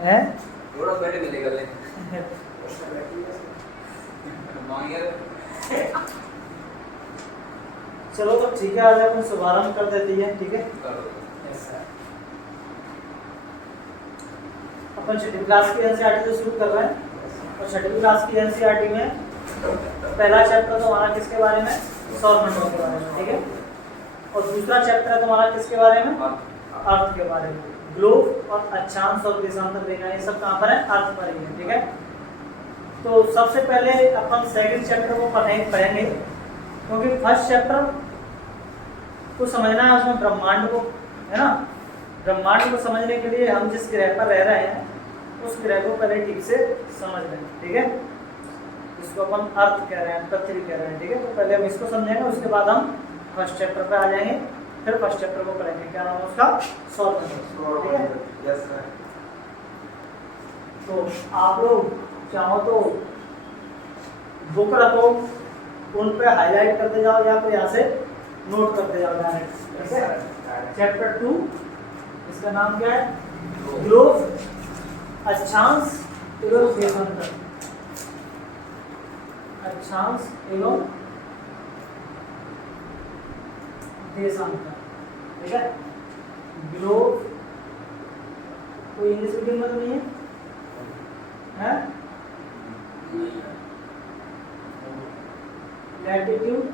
हैं चलो तो ठीक है, आज अपन शुभारंभ कर देते हैं। ठीक है, अपन छठी क्लास की एनसीईआरटी तो शुरू कर रहे हैं और छठी क्लास की एनसीईआरटी में पहला चैप्टर तो हमारा किसके बारे में, सौरमंडल के बारे में। ठीक है, और दूसरा चैप्टर है तुम्हारा किसके बारे में, अर्थ के बारे में। ग्लोब और अक्षांश और देशांतर देखना, ये सब कहाँ पर है, अर्थ पर ही है। ठीक है, तो सबसे पहले अपन सेकंड चैप्टर को पढ़ेंगे क्योंकि फर्स्ट चैप्टर को समझना है, उसमें ब्रह्मांड को, है ना, ब्रह्मांड को समझने के लिए हम जिस ग्रह पर रह रहे हैं उस ग्रह को पहले ठीक से समझ लें। ठीक है, इसको अपन अर्थ कह रहे हैं, पृथ्वी कह रहे हैं। ठीक है, तो पहले हम इसको समझेंगे, उसके बाद हम फर्स्ट चैप्टर पे आ जाएंगे, फिर फर्स्ट चैप्टर को पढ़ेंगे। क्या नाम है उसका, सौरमंडल। ठीक है, यस सर। तो आप लोग चाहो तो बुक रखो, उन पे हाईलाइट करते जाओ या फिर यहाँ से नोट करते जाओ डायरेक्ट। ठीक है, चैप्टर 2 इसका नाम क्या है, ग्लोब, अक्षांश एवं देशांतर, अक्षांश एवं देशांतर। ठीक है, ग्लोब कोई इंग्लिश मीडियम में तो नहीं है, लैटिट्यूड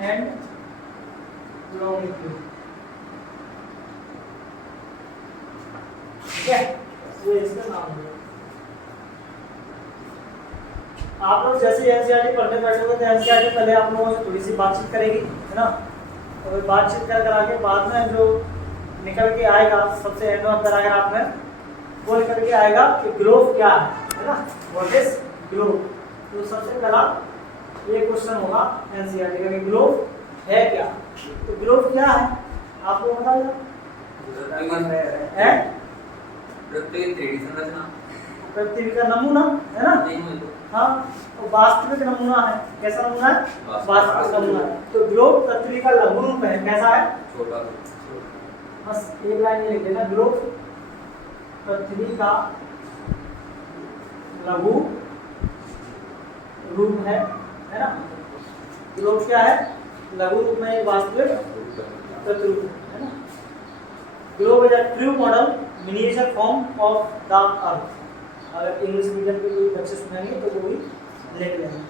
एंड लॉन्गिट्यूड। ठीक है, ये इसका नाम है। आप लोग जैसे एनसीईआरटी पढ़ने बैठोगे तो एनसीईआरटी पहले आप लोगों से थोड़ी सी बातचीत करेगी, है ना, और बातचीत कर आगे बाद में जो निकल के आएगा सबसे एंड ऑफ पैराग्राफ में वो निकल के आएगा कि ग्लोब क्या है ना, व्हाट इज ग्लोब। तो सबसे पहला ये क्वेश्चन होगा एनसीईआरटी का कि ग्लोब है क्या। तो ग्लोब क्या है आपको बता दो, पृथ्वी का नमूना है ना, हाँ, तो वास्तविक नमूना है। कैसा नमूना है, वास्तविक नमूना है। तो ग्लोब पृथ्वी का लघु रूप है। कैसा है, छोटा। बस एक लाइन ये लिख देना, ग्लोब पृथ्वी का लघु रूप है ना। ग्लोब क्या है, लघु रूप में वास्तविक प्रतिरूप है ना। Globe is a true model miniature form of the earth. अगर इंग्लिश मीडियम के कोई बच्चे सुनेंगे तो वो भी लिख लेंगे।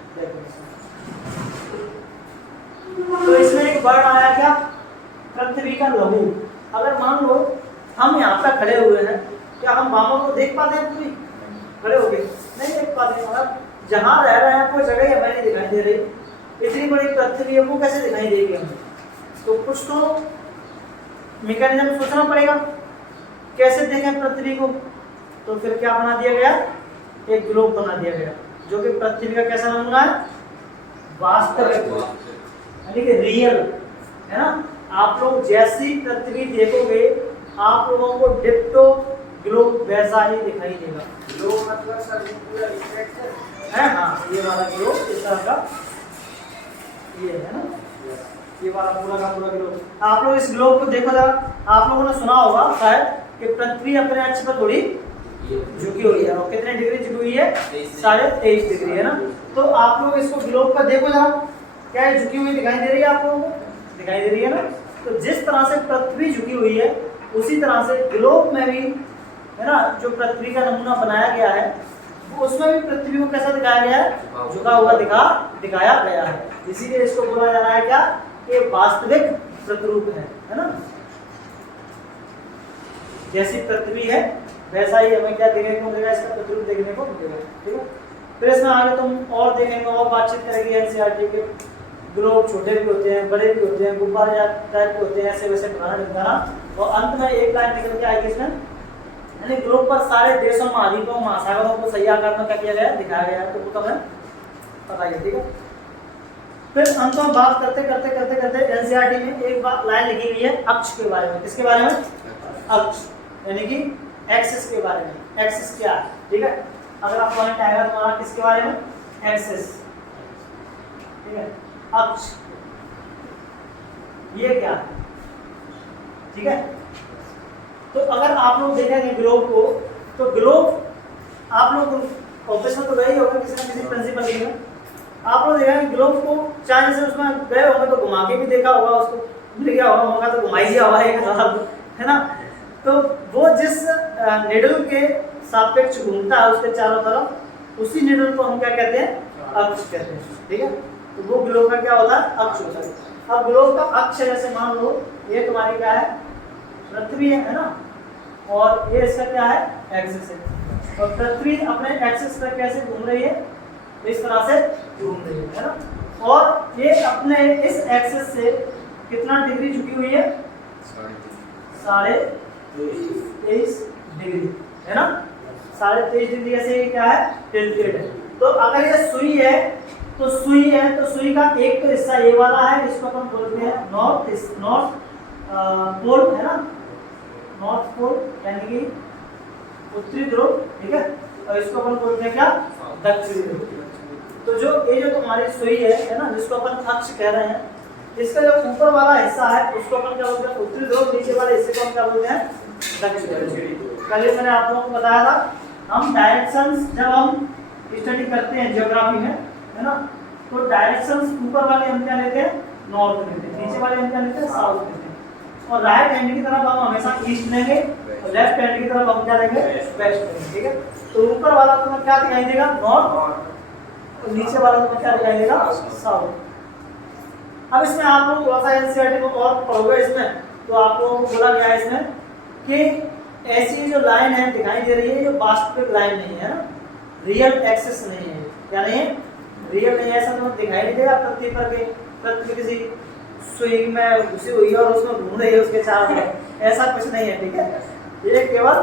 तो इसमें एक वर्ड आया क्या, पृथ्वी का लघु। अगर मान लो हम यहाँ पे खड़े हुए हैं, क्या हम बाबा को देख पाते हैं पूरी खड़े हो गए, नहीं देख पाते। अगर जहाँ रह रहे हैं कोई जगह हमें नहीं दिखाई दे रही, इतनी बड़ी पृथ्वी है वो कैसे दिखाई देगी हमें। तो कुछ तो मैकेनिज्म सोचना पड़ेगा, कैसे देखें पृथ्वी को। तो फिर क्या बना दिया गया, एक ग्लोब बना दिया गया जो कि पृथ्वी का कैसा नमूना है, वास्तविक, यानी कि रियल, है ना। आप लोग जैसी पृथ्वी देखोगे आप लोगों को डिप्टो ग्लोब वैसा ही दिखाई देगा। ग्लोब मतलब सर पूरा रिफ्लेक्शन है, हाँ, ये वाला ग्लोब इस तरह का ये है ना, ये वाला पूरा का पूरा ग्लोब। आप लोग इस ग्लोब को देखो जरा, आप लोगों ने सुना होगा शायद कि पृथ्वी अपने अक्ष पर थोड़ी झुकी हुई है, और कितने डिग्री झुकी हुई है, 23.5 डिग्री, है ना। तो आप लोग इसको ग्लोब पर देखो जरा, क्या है, झुकी हुई दिखाई दे रही है आप लोगों को, दिखाई दे रही है ना। तो जिस तरह से पृथ्वी झुकी हुई है उसी तरह से ग्लोब में भी, है ना, जो पृथ्वी का नमूना बनाया गया है उसमें भी पृथ्वी को कैसा दिखाया गया है, झुका हुआ दिखाया गया है। इसीलिए इसको बोला जा रहा है क्या, कि वास्तविक प्रतिरूप है ना। जैसी पृथ्वी है वैसा ही हमें क्या देखने को मिलेगा, इसका प्रतिरूप देखने को मिलेगा। ठीक है, फिर इसमें आगे तुम और देखेंगे और बातचीत करेंगे एनसीईआरटी के। ग्लोब छोटे भी होते हैं, बड़े भी होते हैं, गुब्बारे टाइप के होते हैं, ऐसे वैसे बनाना। और अंत में एक लाइन निकल के आएगी इसमें, यानी ग्लोब पर सारे देशों, महाद्वीपों, महासागरों को सही आकार में क्या किया गया, दिखाया गया है। तो वो तुम्हें पता ही है। ठीक है, फिर अंत में बात करते करते करते करते एनसीईआरटी में एक बात लाइन लिखी हुई है अक्ष के बारे में। किसके बारे में, अक्ष, यानी कि एक्सिस के बारे में। एक्सिस क्या है, ठीक है, अगर आप पॉइंट आएगा तुम्हारा किसके बारे में, एक्सिस। ठीक है, अक्ष ये क्या है, ठीक है। तो अगर आप लोग देखेंगे ग्लोब को, तो ग्लोब आप लोग ऑफिस में तो गए ही होंगे किसी ना किसी प्रिंसिपल के में, आप लोग देखेंगे ग्लोब को चाहे से उसमें गए होंगे तो घुमा के भी देखा होगा, उसको मिल गया होगा तो घुमाई दिया होगा एक साथ, है ना। तो वो जिस निडल के सापेक्ष घूमता है उसके चारों तरफ, उसी निडल को हम क्या कहते हैं, अक्ष कहते हैं, ठीक है। तो वो ग्लोब का क्या होता है, अक्ष होता है। अब ग्लोब का अक्ष जैसे मान लो ये तुम्हारी क्या है, पृथ्वी है ना, और ये इसका क्या है, एक्सिस है, और पृथ्वी अपने एक्सिस पर कैसे घूम रही है, इस तरह से घूम रही है ना, और ये अपने इस एक्सिस से कितना डिग्री झुकी हुई है, 23.5 डिग्री, है ना, 23.5 डिग्री ऐसे क्या है, टिल्टेड है। तो अगर ये सुई है तो सुई का एक तो हिस्सा ये वाला है, इसको अपन बोलते हैं नॉर्थ पोल, है ना, नॉर्थ पोल यानी कि उत्तरी ध्रुव, ठीक है, और इसको अपन बोलते हैं क्या, दक्षिणी ध्रुव। तो जो ये जो तुम्हारी सुई है ना, जिसको अपन अक्ष कह रहे हैं, इसका जो ऊपर वाला हिस्सा है उसको अपन क्या बोलते हैं, उत्तरी ध्रुव, नीचे वाले हिस्से को हम क्या बोलते हैं, दक्षिणी ध्रुव। कल मैंने आप लोगों को बताया था, हम डायरेक्शंस जब हम स्टडी करते हैं ज्योग्राफी में, है ना, तो डायरेक्शंस ऊपर वाले हम क्या लेते हैं, नॉर्थ लेते हैं, नीचे वाले हम क्या लेते हैं, साउथ लेते हैं, और राइट हैंड की तरफ हम हमेशा ईस्ट लेंगे, और लेफ्ट हैंड की तरफ हम क्या लेंगे, वेस्ट लेंगे, ठीक है। तो ऊपर वाला तुम्हें क्या दिखाई देगा, नॉर्थ, और नीचे वाला तुम्हें क्या दिखाई देगा, साउथ। अब इसमें आप लोग थोड़ा सा एनसीईआरटी को और पढ़ोगे इसमें, तो आप लोगों को बोला गया है इसमें कि ऐसी जो लाइन है दिखाई दे रही है, जो वास्तविक लाइन नहीं है ना, रियल एक्सिस नहीं है, क्या नहीं है, रियल नहीं है, ऐसा तुम्हें दिखाई नहीं देगा पृथ्वी पर के, पृथ्वी किसी सुई में घुसी हुई है और उसमें घूम रही है उसके चारों तरफ, ऐसा कुछ नहीं है, ठीक है। ये केवल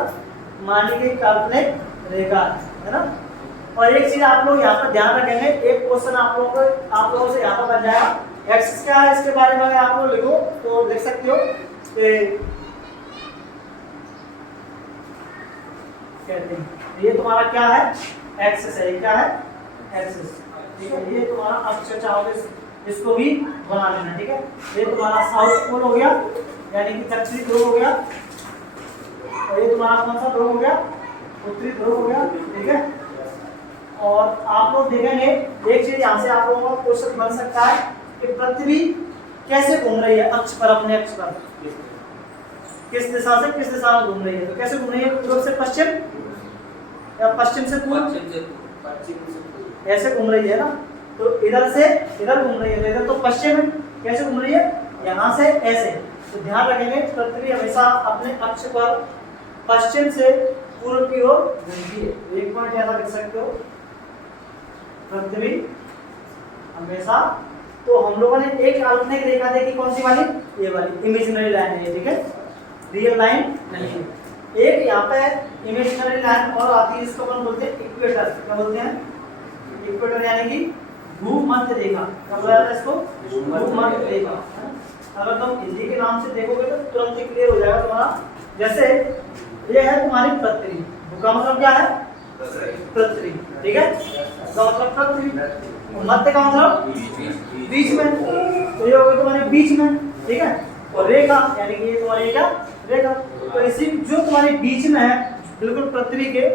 मानी गई काल्पनिक रेखा है ना। और एक चीज आप लोग यहाँ पर ध्यान रखेंगे, एक क्वेश्चन आप लोगों से यहाँ पर बन जाएगा, एक्सिस क्या है, इसके बारे में अगर आप लोग लिखो तो लिख सकते हो कि कहते हैं ये तुम्हारा क्या है, एक्सिस है, ये क्या है, एक्सिस, ठीक है। ये तुम्हारा अक्ष चाहोगे इसको भी बना लेना, ठीक है। ये तुम्हारा साउथ पोल हो गया, यानी कि दक्षिणी ध्रुव हो गया, और ये तुम्हारा कौन सा ध्रुव हो गया, उत्तरी ध्रुव हो गया, ठीक है। और आप लोग देखेंगे एक चीज यहाँ से आप लोगों का क्वेश्चन बन सकता है कि पृथ्वी कैसे घूम रही है अक्ष पर, अपने अक्ष पर किस दिशा से किस दिशा में घूम रही है, तो कैसे घूम रही है, पूर्व से पश्चिम या पश्चिम से पूर्व, ऐसे घूम रही है ना। तो इधर से इधर घूम रही है, तो इधर तो पश्चिम है, कैसे घूम रही है, यहाँ से ऐसे। तो ध्यान रखेंगे पृथ्वी हमेशा अपने अक्ष पर पश्चिम से पूर्व की ओर घूमती है। तो एक पॉइंट ऐसा लिख सकते हो, पृथ्वी हमेशा, तो हम लोगों ने एक काल्पनिक रेखा देखी, कौन सी वाली, ये वाली इमेजिनरी लाइन है, ठीक है, रियल लाइन नहीं है। एक यहाँ पे इमेजिनरी लाइन और आती है, इसको अपन बोलते हैं इक्वेटर, क्या बोलते हैं, इक्वेटर यानी कि भूमध्य रेखा, क्या बोला जाता है इसको, भूमध्य रेखा। अगर तुम हिंदी के नाम से देखोगे तो तुरंत ही क्लियर हो जाएगा तुम्हारा। जैसे ये है तुम्हारी पृथ्वी, का मतलब क्या है, पृथ्वी, ठीक है, तो मतलब पृथ्वी, मध्य का मतलब बीच में, तो ये होगी तुम्हारे बीच में, ठीक है। और रेखा यानी कि ये तुम्हारी क्या, रेखा, तो इसी जो तुम्हारे बीच में है बिल्कुल पृथ्वी के,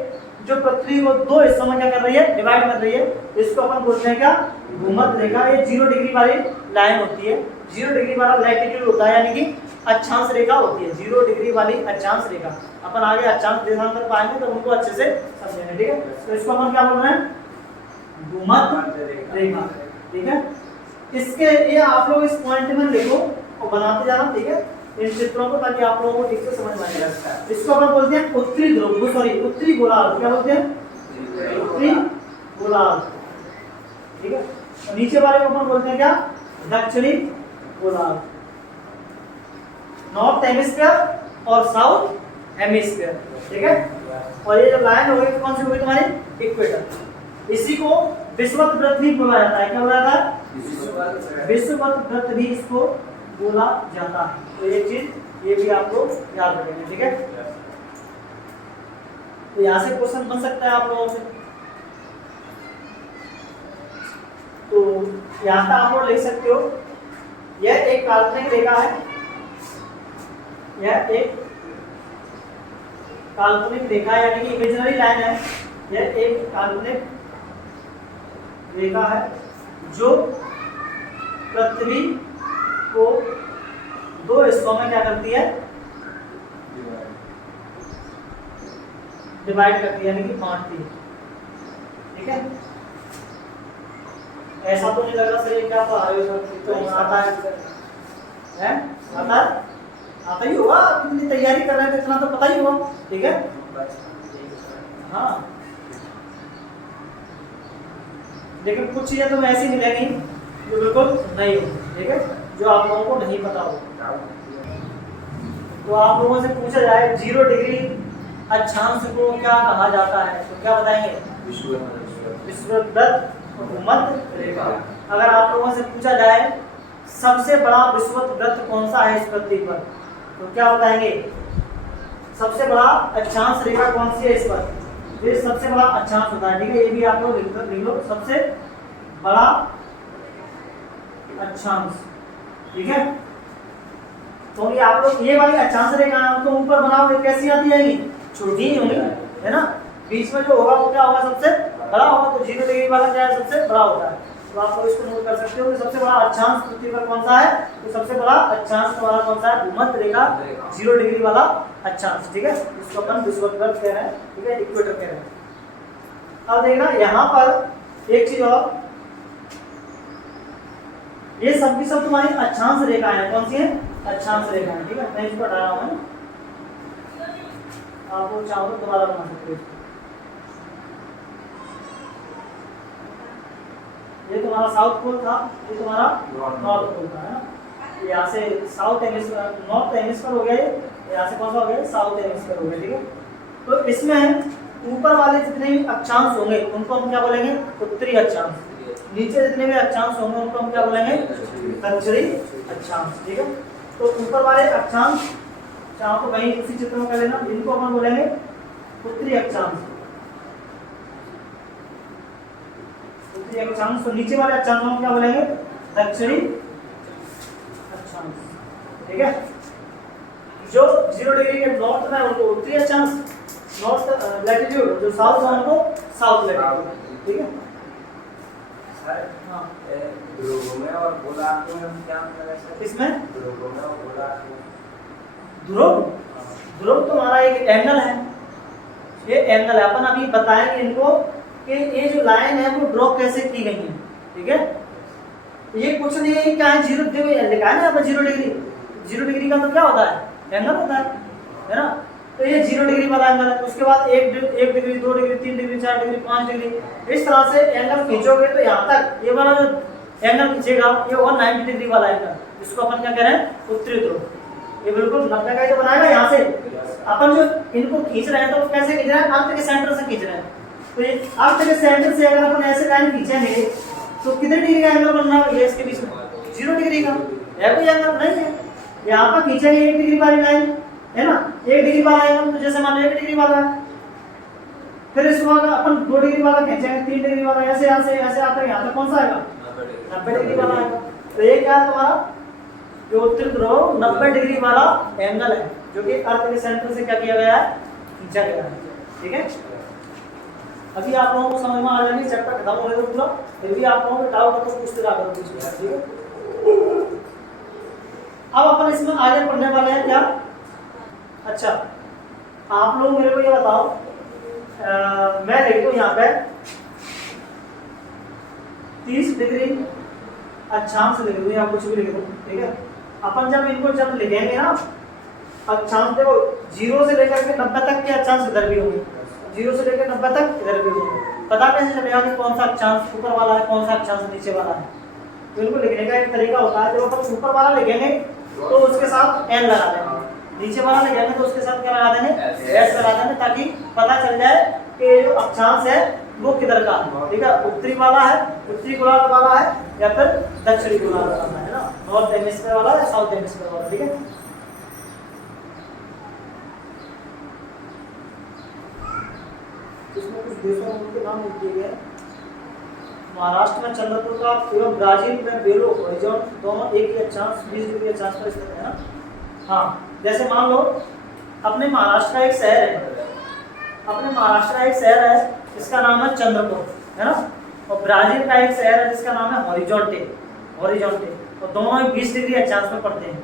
जो पृथ्वी को दो हिस्सों में क्या कर रही है, डिवाइड कर रही है, इसको अपन बोलते हैं क्या, भूमध्य रेखा। ये 0 डिग्री वाली लाइन होती है, 0 डिग्री वाला लैटिट्यूड होता है, यानी कि अक्षांश रेखा होती है, 0 डिग्री वाली अक्षांश रेखा। अपन आगे अक्षांश देशांतर पाएंगे तो उनको अच्छे से समझेंगे, ठीक है। तो इसको अपन क्या बोल रहे हैं, भूमध्य रेखा, ठीक है। इसके ये आप लोग इस पॉइंट में लिखो और बनाते जाना, ठीक है, इन चित्रों को, ताकि आप लोगों को ठीक से समझ में आए। इसको अपन बोलते हैं उत्तरी ध्रुव, सॉरी उत्तरी गोलार्ध, क्या बोलते हैं, उत्तरी गोलार्ध, ठीक है। और नीचे वाले को अपन बोलते हैं क्या, दक्षिणी गोलार्ध, नॉर्थ हेमिस्फीयर और साउथ हेमिस्फीयर, ठीक है। और ये जो लाइन होगी कौन सी होगी तुम्हारी, इक्वेटर। इसी को विषुवत वृत्त भी बोला जाता है, क्या बोला जाता है, विषुवत वृत्त भी इसको बोला जाता है। तो ये चीज ये भी आप लोग याद रखेंगे, ठीक है। तो यहाँ से क्वेश्चन बन सकता है आप लोगों से, तो यहाँ तक आप लोग लिख सकते हो, यह एक काल्पनिक रेखा है, यह एक काल्पनिक रेखा यानी कि इमेजिनरी लाइन है, यह एक काल्पनिक रेखा है जो पृथ्वी को दो हिस्सों में क्या करती है, डिवाइड करती है यानी कि बांटती है। ठीक है, ऐसा तो नहीं लग रहा सर क्या पढ़ा रहे हो तो आता है आता ही होगा, कितनी तैयारी कर रहे हैं तो इतना तो पता ही होगा। ठीक है, हाँ, लेकिन कुछ चीजें तो ऐसी मिलेंगी जो बिल्कुल नहीं हो, ठीक है, जो आप लोगों को नहीं पता हो। तो आप लोगों से पूछा जाए 0 डिग्री अक्षांश को क्या कहा जाता है तो क्या बताएंगे? विषुववृत्त भूमध्य रेखा। अगर आप लोगों से पूछा जाए सबसे बड़ा विषुववृत्त कौन सा है इस पृथ्वी पर तो क्या बताएंगे? सबसे बड़ा अक्षांश रेखा कौन सी है इस पर? ये सबसे बड़ा अक्षांश होता है। ठीक है, ये भी आप लोग लिख लो, सबसे बड़ा अक्षांश। ठीक है, तो ये आप लोग ये वाली अक्षांश रेखा तो ऊपर बनाओ कैसी आती जाएगी? छोटी ही होगी, है ना, बीच में जो होगा वो क्या होगा? सबसे बड़ा होगा। तो 0 डिग्री वाला क्या है? सबसे बड़ा होता है। तो आप लोग इसको नोट कर सकते हो कि सबसे बड़ा अक्षांश पृथ्वी पर कौन सा है? तो सबसे बड़ा अक्षांश हमारा कौन सा है? भूमध्य रेखा 0 डिग्री वाला अक्षांश। ठीक है, इसको अपन विषुववृत्त कह रहे हैं। ठीक है, इक्वेटर कह रहे हैं। अब देखना यहाँ पर एक चीज और, ये सब की सब तुम्हारी अक्षांश रेखा है। कौन सी है? अक्षांश रेखा है। ठीक है, मैं इसको हटा रहा हूँ, आप वो चाहो तो दोबारा बना सकते हो। ये तुम्हारा साउथ पोल था, ये तुम्हारा नॉर्थ पोल था, है ना। यहाँ से साउथ हेमिस्फीयर, नॉर्थ हेमिस्फीयर हो गया, यहाँ से कौन सा हो गया? साउथ हेमिस्फीयर हो गया। ठीक है, तो इसमें ऊपर वाले जितने भी अक्षांश होंगे उनको हम क्या बोलेंगे? उत्तरी अक्षांश। नीचे जितने भी अक्षांश होंगे उनको हम क्या बोलेंगे? दक्षिणी अक्षांश। ठीक है, तो ऊपर वाले अक्षांश चाहो तो वहीं उसी चित्र में कर लेना, इनको हम बोलेंगे उत्तरी अक्षांश। उत्तरी अक्षांश। तो नीचे वाले अक्षांश को क्या बोलेंगे? दक्षिणी अक्षांश। ठीक है, जो 0 डिग्री के नॉर्थ में उनको उत्तरी अक्षांश, नॉर्थ लैटिट्यूड, जो साउथ में उनको साउथ लैटिट्यूड। ठीक है, हाँ, ध्रुव में और गोलार्ध में क्या अंतर है सर? इसमें ध्रुव में और गोलार्ध में ध्रुव तुम्हारा एक एंगल है, ये एंगल है। अपन अभी बताएंगे इनको कि ये जो लाइन है वो ड्रॉ कैसे की गई है। ठीक है, ये कुछ नहीं है, क्या है? 0 डिग्री लिखा है ना यहाँ पर 0 डिग्री। 0 डिग्री का तो क्या होता है? एंगल होता है ना। तो ये 0 डिग्री वाला एंगल है। उसके बाद 1 degree, 2 degree, 3 degree, 4 degree, 5 degree, इस तरह से एंगल खींचोगे तो यहाँ तक ये वाला जो एंगल खींचेगा ये होगा 90 डिग्री वाला एंगल। इसको अपन क्या कह रहे हैं? उत्तरी ध्रुव। ये बिल्कुल 90 का जो बनाएगा यहाँ से अपन जो इनको खींच रहे हैं तो कैसे खींच रहे हैं? अर्थ के सेंटर से खींच रहे हैं। तो ये अर्थ के सेंटर से अगर अपन ऐसे लाइन खींचेंगे तो कितने डिग्री का एंगल बनना है? ये इसके बीच में 0 डिग्री का है, कोई एंगल नहीं है। यहाँ पर खींचेंगे 1 डिग्री वाली लाइन, है ना, 1 डिग्री वाला एंगल, तो जैसे मान लो 1 डिग्री वाला है, फिर इसको अपन 2 डिग्री वाला खींचेंगे, 3 डिग्री वाला, ऐसे यहाँ से ऐसे आता है, यहाँ तक कौन सा आएगा? 90 डिग्री वाला आएगा। तो ये क्या है तुम्हारा? जो उत्तरी ध्रुव 90 डिग्री वाला एंगल है जो कि अर्थ के सेंटर से क्या किया गया है? खींचा गया है। ठीक है, अभी आप लोगों को समझ में आ जाएगी, चैप्टर खत्म होने दो पूरा, फिर भी आप लोगों को डाउट है तो पूछते रहा करो, पूछिए। ठीक है, अब अपन इसमें आगे पढ़ने वाले हैं क्या? अच्छा, आप लोग मेरे को ये बताओ, मैं लिख दूं यहाँ पे 30 डिग्री अक्षांश लिख दूं या कुछ भी लिख दूं। ठीक है, अपन जब लिखेंगे ना अक्षांश, देखो 0 से लेकर के 90 तक के अक्षांश इधर भी होंगे, 0 से लेकर 90 तक इधर भी होंगे। पता कैसे चलेगा कि कौन सा अक्षांश ऊपर वाला है, कौन सा अक्षांश नीचे वाला है? तो इनको लिखने का एक तरीका होता है, जब अपन ऊपर वाला लिखेंगे तो उसके साथ एन लगा देंगे, नीचे वाला लिखेंगे तो उसके साथ क्या लगा देंगे? एस लगा देंगे, ताकि पता चल जाए कि जो अक्षांश है वो किधर का है। ठीक है, उत्तरी वाला है, उत्तरी गोलार्ध वाला है, या फिर दक्षिणी गोलार्ध वाला है ना, नॉर्थ हेमिस्फीयर वाला है, साउथ हेमिस्फीयर वाला। ठीक है, इसमें कुछ देशों के नाम लिख दिए गए। महाराष्ट्र में चंद्रपुर का एवं ब्राजील में बेलो हॉरिजॉन दोनों एक ही अक्षांश 20 डिग्री अक्षांश पर स्थित है ना। हाँ, जैसे मान लो अपने महाराष्ट्र का एक शहर है, अपने महाराष्ट्र का एक शहर है जिसका नाम है चंद्रपुर, है ना, और ब्राजील का एक शहर है जिसका नाम है हॉरिजॉन्टे, और दोनों ही 20 डिग्री अक्षांश पर पड़ते हैं।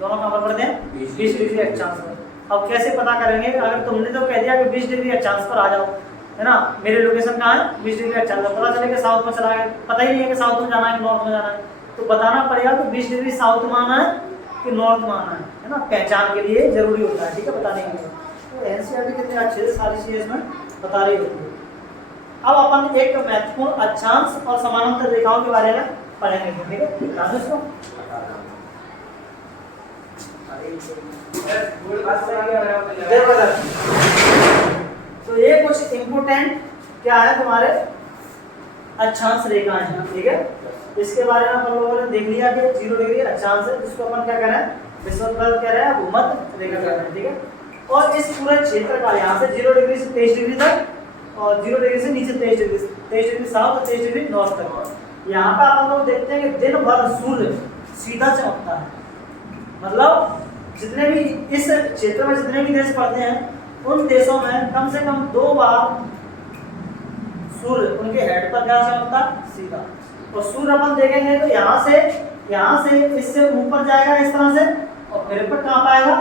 दोनों कहाँ पर पड़ते हैं? 20 डिग्री अक्षांश पर। अब कैसे पता करेंगे? अगर तुमने तो कह दिया कि 20 डिग्री अक्षांश पर आ जाओ, है ना, मेरे लोकेशन कहाँ है? 20 डिग्री अक्षांश पर, पता चले कि साउथ में चला गया, पता ही नहीं है कि साउथ में जाना है कि नॉर्थ में जाना है, तो बताना पड़ेगा कि 20 डिग्री साउथ में आना है कि नॉर्थ में आना है ना, पहचान के लिए जरूरी होता है, ठीक है, बताने के लिए। तो एनसीईआरटी कितने अच्छे से सारी चीजें इसमें बता रही होती है। अब अपन एक महत्वपूर्ण अक्षांश और समानांतर रेखाओं के बारे में पढ़ेंगे, ठीक है, ध्यान से इसको। तो ये कुछ इम्पोर्टेंट क्या है तुम्हारे अक्षांश रेखाएं हैं, ठीक है। इसके बारे में अपन लोगों ने देख लिया कि 0 डिग्री अक्षांश है, जिसको अपन क्या कह रहे हैं? विषुवत कह रहे हैं, भूमध्य रेखा कह रहे हैं, ठीक है। और इस पूरे क्षेत्र का यहाँ से 0 डिग्री से 23 डिग्री तक, और 0 डिग्री से नीचे 23 डिग्री साउथ और 23 डिग्री नॉर्थ तक, यहाँ पे अपन लोग देखते हैं कि दिन भर सूर्य सीधा चमकता है। मतलब जितने भी इस क्षेत्र में जितने भी देश पड़ते हैं उन देशों में कम से कम 2 बार सूर्य उनके हेड पर क्या चमकता? सीधा। और सूर्य अपन देखेंगे तो यहाँ से इससे ऊपर जाएगा इस तरह से, और फिर पर कहाँ पाएगा?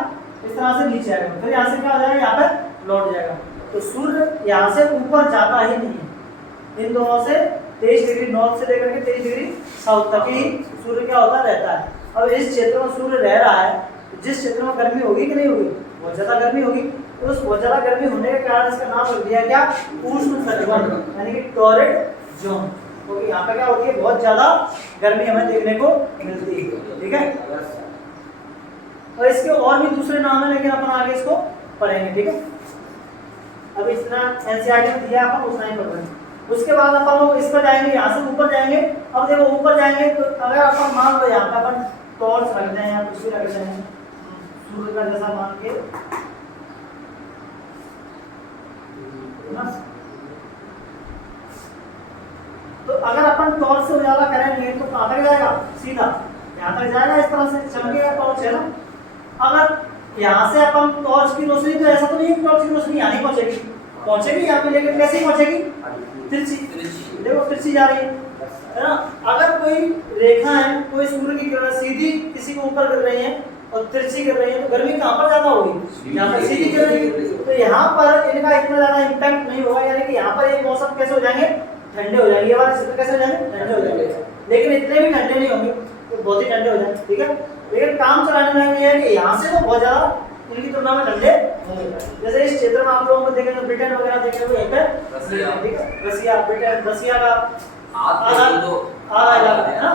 इस तरह से नीचे आएगा, फिर यहाँ से क्या हो जाएगा? यहाँ पे लौट जाएगा। तो सूर्य यहाँ से ऊपर जाता ही नहीं है। इन दोनों से 23 डिग्री नॉर्थ से लेकर के 23 डिग्री साउथ तक ही सूर्य क्या होता रहता है। अब इस क्षेत्र में सूर्य रह रहा है, जिस क्षेत्र में गर्मी होगी कि नहीं होगी? बहुत ज्यादा गर्मी होगी। तो उस बहुत ज्यादा गर्मी होने के कारण इसका नाम रख दिया क्या? उष्ण कटिबंध, यानी कि टॉरेड जोन, क्योंकि यहाँ पे क्या होती है? बहुत ज्यादा गर्मी हमें देखने को मिलती है, ठीक है। और इसके और भी दूसरे नाम है, लेकिन अपन आगे इसको पढ़ेंगे, ठीक है। अब इतना एनसीईआरटी में दिया अपन उतना ही पढ़ रहे हैं। उसके बाद अपन लोग इस पर जाएंगे, यहाँ से ऊपर जाएंगे। अब देखो ऊपर जाएंगे तो अगर अपन मान लो यहाँ पे अपन टॉर्च रखते हैं या कुछ भी रखते हैं सूर्य का जैसा मान के, तो अगर अपन टॉर्च से उजाला करेंगे तो कहाँ तक जाएगा? सीधा यहाँ तक जाएगा, इस तरह से चमकेगा टॉर्च, है ना। अगर यहाँ से अपन टॉर्च की रोशनी, तो ऐसा तो नहीं है टॉर्च की रोशनी यहाँ नहीं पहुंचेगी यहाँ पे, लेकिन कैसे पहुंचेगी? तिरछी, देखो तिरछी जा रही है ना। अगर कोई रेखा है, कोई सूर्य की किरण सीधी किसी के ऊपर गिर रही है और तिरछी गिर रही है, तो गर्मी कहाँ पर ज्यादा होगी? यहाँ पर सीधी गिर रही है, तो यहाँ पर इनका इतना ज्यादा इम्पैक्ट नहीं होगा, यानी कि यहाँ पर ये मौसम कैसे हो जाएंगे? ठंडे हो जाएंगे। ये वाले क्षेत्र कैसे हो जाएंगे? ठंडे हो जाएंगे, लेकिन इतने भी ठंडे नहीं होंगे, तो बहुत ही ठंडे हो जाएंगे, ठीक है। लेकिन काम चलाने में ये है कि यहाँ से तो बहुत ज्यादा इनकी तुलना में ठंडे होंगे। जैसे इस क्षेत्र में आप लोगों को देखेंगे, ब्रिटेन वगैरह देखेंगे, यहीं पे ठीक है, रसिया, ब्रिटेन, रसिया का आधा इलाका है ना,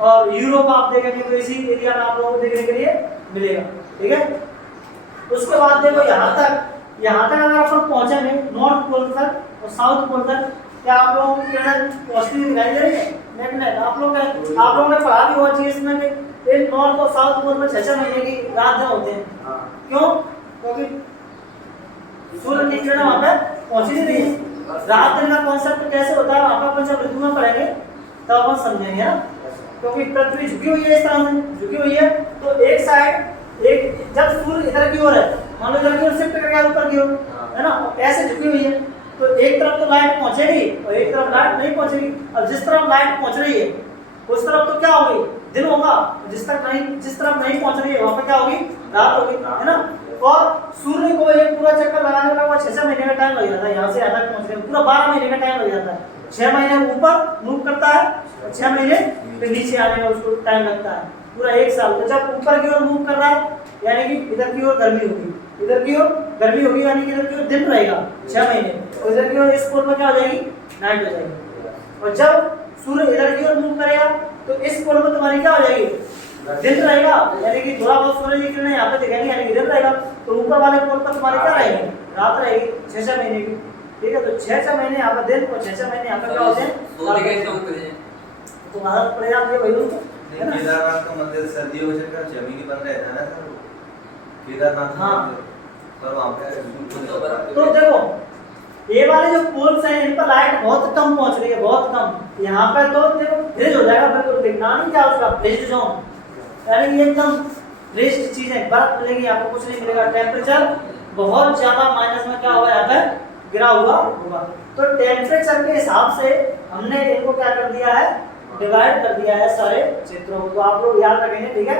और यूरोप आप देखेंगे तो इसी एरिया में आप लोगों को देखने के लिए मिलेगा, ठीक है। उसके बाद देखो यहाँ तक अगर अपन पहुंचेंगे नॉर्थ पोल तक और साउथ पोल तक, क्या आप लोगों को किरण पहुंचती दिखाई दे रही है? नेट आप लोगों ने पढ़ा भी हुआ चीज में कि एक नॉर्थ और साउथ पोल में 6 महीने की रात दिन होते हैं। क्यों? क्योंकि सूर्य की किरण वहां पे पहुंची नहीं रही है। रात दिन का कॉन्सेप्ट कैसे होता है वहां पर अपन जब ऋतु में पढ़ेंगे तब अपन समझेंगे ना, क्योंकि पृथ्वी झुकी हुई है, इस तरह से झुकी हुई है, तो एक साइड एक जब सूर्य इधर की ओर है, मान लो इधर की ओर शिफ्ट करके ऊपर की ओर, है ना, ऐसे झुकी हुई है, तो एक तरफ तो लाइट पहुंचेगी और एक तरफ लाइट नहीं पहुंचेगी। अब जिस तरफ लाइट पहुंच रही है उस तरफ तो क्या होगी? दिन होगा। जिस तरफ नहीं पहुंच रही है वहां पे क्या होगी? रात होगी, है ना। और सूर्य को एक पूरा चक्कर लगाने में 6 महीने का टाइम लग जाता है, यहाँ से यहाँ तक पहुंचने में पूरा 12 महीने का टाइम लग जाता है। 6 महीने ऊपर मूव करता है और 6 महीने फिर नीचे आने में उसको टाइम लगता है, पूरा 1 साल। तो जब ऊपर की ओर मूव कर रहा है यानी कि इधर की ओर गर्मी होगी, इधर की ओर गर्मी होगी, यानी कि इधर की ओर दिन रहेगा 6 महीने, और इधर की ओर इस पोल में क्या हो जाएगी? नाइट हो जाएगी। और जब सूर्य इधर की ओर मूव करेगा तो इस पोल में तुम्हारी क्या हो जाएगी? दिन रहेगा, यानी कि थोड़ा बहुत सूर्य की किरणें यहाँ पे दिखेंगी, यानी कि दिन रहेगा। तो ऊपर वाले पोल पर तुम्हारी क्या रहेगी? रात रहेगी 6 महीने की, ठीक है। तो 6 महीने यहाँ पर दिन और 6 महीने यहाँ पर क्या होते हैं? तो आदत पड़ जाती है भाई उनको। केदारनाथ का मंदिर सर्दियों में चलकर जमीनी बन रहता है ना सर, केदारनाथ। हाँ, पर वहाँ पे तो देखो ये वाले जो पोल्स हैं इन पर लाइट बहुत कम पहुंच रही है, बहुत कम। यहाँ पे तो देखो फ्रिज हो जाएगा, बिल्कुल दिखना नहीं क्या उसका फ्रिज जोन, यानी कि एकदम फ्रिज चीज है। बर्फ मिलेगी, आपको कुछ नहीं मिलेगा, टेम्परेचर बहुत ज्यादा माइनस में क्या होगा यहाँ पे गिरा हुआ होगा। तो टेम्परेचर के हिसाब से हमने इनको क्या कर दिया है, डिवाइड कर दिया है सारे क्षेत्रों को। तो आप लोग याद रखेंगे, ठीक है,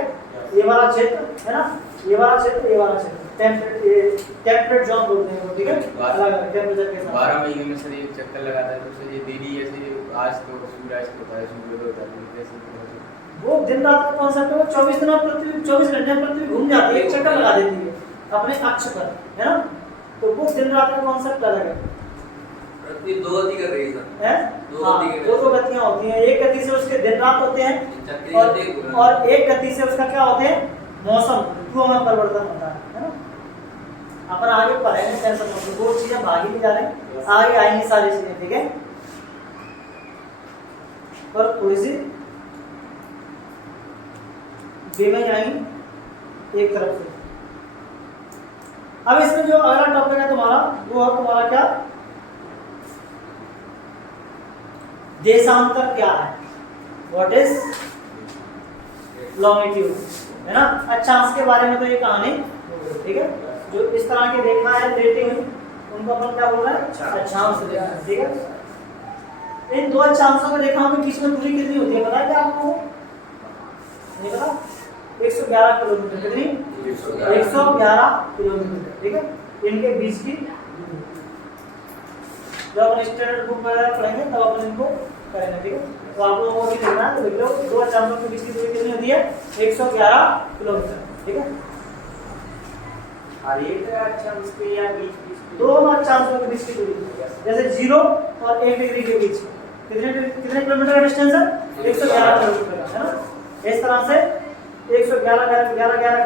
ये वाला क्षेत्र है ना, ये वाला क्षेत्र, ये वाला क्षेत्र टेम्परेट जोन बोलते हैं, ठीक है, अलग अलग टेम्परेचर के हिसाब 12 महीने में सर एक चक्कर लगाता है, तो सर ये देरी ऐसे आज तो सूरज होता है, सूर्योदय होता है, कैसे वो दिन रात का कॉन्सेप्ट है। 24 दिन में पृथ्वी 24 घंटे में पृथ्वी घूम जाती है, एक चक्कर लगा देती है अपने अक्ष पर, है ना। तो वो दिन रात का कॉन्सेप्ट अलग है। पृथ्वी दो गति कर रही है, दो गतियां होती हैं। एक गति से उसके दिन रात होते हैं और एक गति से उसका क्या होते हैं, मौसम ऋतुओं में परिवर्तन होता है ना। अपन आगे पढ़ेंगे, टेंशन मत लो, वो चीजें भागी नहीं जा रहे, आगे आएंगी सारी चीजें, ठीक है। पर थोड़ी सी में आएंगी एक तरफ से। अब इसमें जो अगला टॉपिक है तुम्हारा, वो है तुम्हारा क्या, देशांतर क्या है, व्हाट इज लॉन्गिट्यूड, है ना। अक्षांश के बारे में तो ये कहानी, ठीक है, जो इस तरह के रेखा है लेटी हुई, उनको अपन क्या बोल रहे हैं, अक्षांश रेखा, ठीक है। इन दो अक्षांशों की रेखाओं के बीच में दूरी कितनी होती है पता है क्या आपको, नहीं पता? 111 किलोमीटर, कितनी, 111 किलोमीटर, ठीक है, इनके बीच की। जब अपन स्टैंडर्ड बुक वगैरह पढ़ेंगे तब अपन इनको करेंगे, ठीक है। तो आप लोगों को भी देखना है, तो देख लो दो अक्षांशों के बीच की दूरी कितनी होती है, 111 किलोमीटर, ठीक है। और एक अक्षांश के या बीच दो अक्षांशों के बीच की दूरी, जैसे 0 और 1 डिग्री के बीच कितने किलोमीटर का डिस्टेंस है, 111 किलोमीटर का, है ना। इस तरह से 111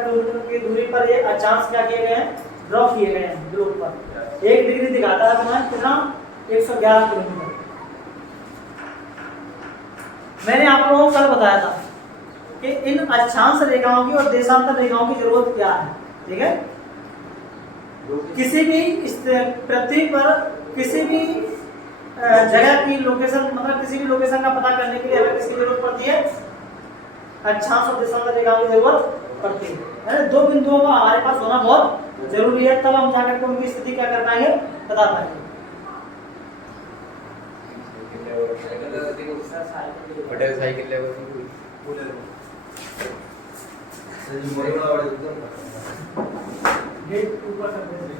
किलोमीटर की दूरी पर ये अक्षांश क्या किए गए हैं, ड्रॉ किए गए हैं ग्लोब पर। 1 डिग्री दिखाता है तुम्हें कितना, 111 किलोमीटर। मैंने आप लोगों को कल बताया था कि इन अक्षांश रेखाओं की और देशांतर रेखाओं की जरूरत क्या है, ठीक है। किसी भी पृथ्वी पर किसी भी जगह की लोकेशन, मतलब किसी भी लोकेशन का पता करने के लिए हमें किसकी जरूरत पड़ती है, अक्षांश और देशांतर रेखाओं की जरूरत पड़ती है। दो बिंदुओं का हमारे पास होना बहुत जरूरी है, तब हम जाकर के उनकी स्थिति क्या कर पाएंगे, बता पाएंगे। साइकिल लेवल ऊपर कर देंगे।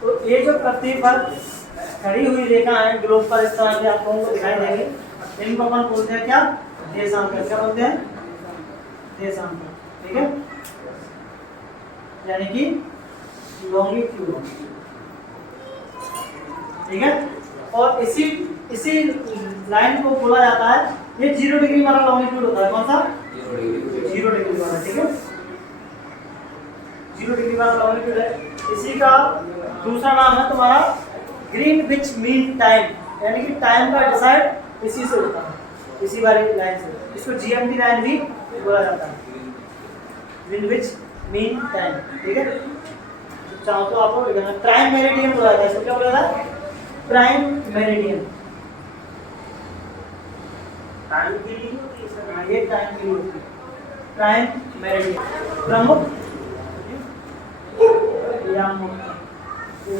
तो ये जो पृथ्वी पर खड़ी हुई रेखा है ग्लोब पर, इस तरह की आप लोगों को दिखाई देंगे, इनको अपन बोलते हैं क्या, देशांतर। क्या बोलते हैं, देशांतर, ठीक है, यानी कि लॉन्गिट्यूड, ठीक है। और इसी लाइन को बोला जाता है, ये 0 डिग्री वाला लॉन्गिट्यूड होता है, कौन सा, 0 डिग्री वाला, ठीक है, 0 डिग्री वाला लॉन्गिट्यूड है। इसी का दूसरा नाम है तुम्हारा ग्रीनविच मीन टाइम, यानी कि टाइम का डिसाइड इसी से होता है, इसी वाली लाइन से। इसको जीएमटी लाइन भी बोला जाता है, ग्रीनविच मीन टाइम, ठीक है। चाहो तो आपको लिखना, प्राइम मेरिडियन बोला जाता है, इसको क्या बोला जाता है, प्राइम मेरिडियन। टाइम के लिए होती है सर, ये टाइम के लिए होती है, प्राइम मेरिडियन। प्रमुख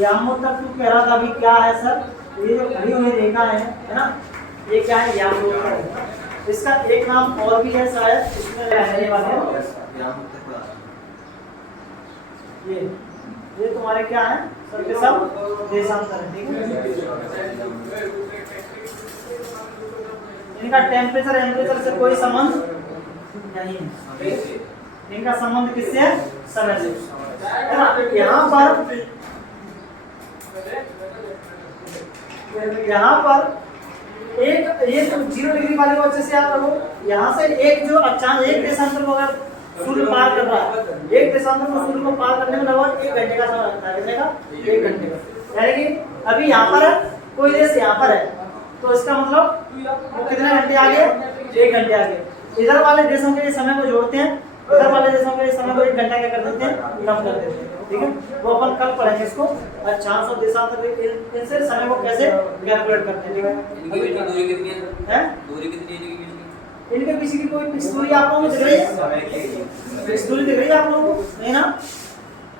यामों तक तू कह रहा था, अभी क्या है सर, ये जो खड़ी हुई रेखा है ना, ये क्या है, यामों तक। इसका एक नाम और भी है शायद, इसमें रहने वाले ये तुम्हारे क्या है सर, के सब देशांतर है, ठीक है। इनका टेम्परेचर से कोई संबंध नहीं है, इनका संबंध किससे है, समय से, है ना। यहाँ पर एक ये 0 डिग्री वाले को अच्छे से याद रखो। यहाँ से एक जो अचानक एक देशांतर को अगर सूर्य पार कर रहा है, एक देशांतर को सूर्य को पार करने में लगभग 1 घंटे का समय लगता है, कितने का, 1 घंटे का। यानी कि अभी यहाँ पर है, कोई देश यहाँ पर है, तो इसका मतलब वो कितने घंटे आगे, 1 घंटे आगे। इधर वाले देशों के लिए समय को जोड़ते हैं, उधर वाले देशों के लिए समय को 1 घंटा क्या कर देते हैं, कम कर देते हैं। ठीक है, वो अपन कल पढ़ेंगे इसको। अक्षांश और देशांतर इनसे समय को कैसे कैलकुलेट करते हैं, ठीक है। इनकी बीच की दूरी कितनी है? हैं? दूरी कितनी है इनकी बीच की? इनके पीछे की कोई फिक्स दूरी आप लोगों को दिख रही है? समय की फिक्स दूरी दिख रही है आप लोगों को? नहीं ना,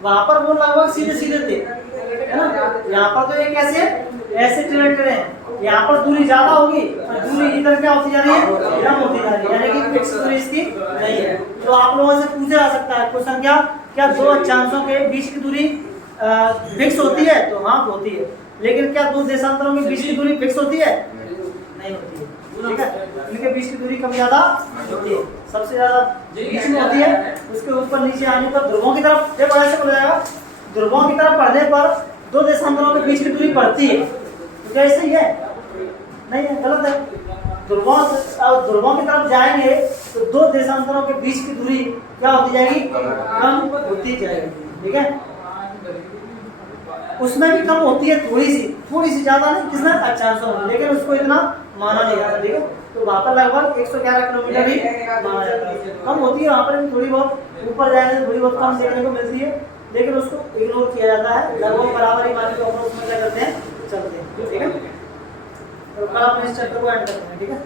वहां पर वो लगभग सीधे सीधे थे, है ना। यहाँ पर तो ये कैसे ऐसे रिलेटेड है, यहाँ पर दूरी ज्यादा होगी और दूरी इधर क्या होती जा रही है, कम होती जा रही है, यानी कि फिक्स दूरी इसकी नहीं है। तो आप लोगों से पूछा जा सकता है क्वेश्चन, क्या दो अक्षांशों के बीच की दूरी फिक्स होती है? तो हाँ होती है। लेकिन क्या दो देशांतरों के बीच की दूरी फिक्स होती है? नहीं होती है, ठीक है। इनके बीच की दूरी कम ज्यादा होती है, सबसे ज्यादा बीच में होती है। उसके ऊपर नीचे आने पर ध्रुवों की तरफ, देखो ऐसे बोला जाएगा, ध्रुवों की तरफ बढ़ने पर दो देशांतरों के बीच की दूरी बढ़ती है। तो क्या ऐसे ही है? नहीं है, गलत है। ध्रुवों की तरफ जाएंगे तो दो देशांतरों के बीच की दूरी क्या होती जाएगी? कम होती जाएगी, ठीक है। उसमें भी कम होती है, थोड़ी सी ज्यादा नहीं, किसमें? अक्षांशों में, लेकिन उसको इतना माना नहीं जाता, ठीक है। तो वहाँ पर लगभग 111 किलोमीटर ही माना जाता है। कम होती है वहाँ पर भी, थोड़ी बहुत ऊपर जाएंगे थोड़ी बहुत कम देखने को मिलती है, लेकिन उसको इग्नोर किया जाता है। लगभग बराबर ही मान के अपन उसमें क्या करते हैं, चलते हैं, ठीक है। तो कल अपने इस चैप्टर को एंड करते हैं, ठीक है।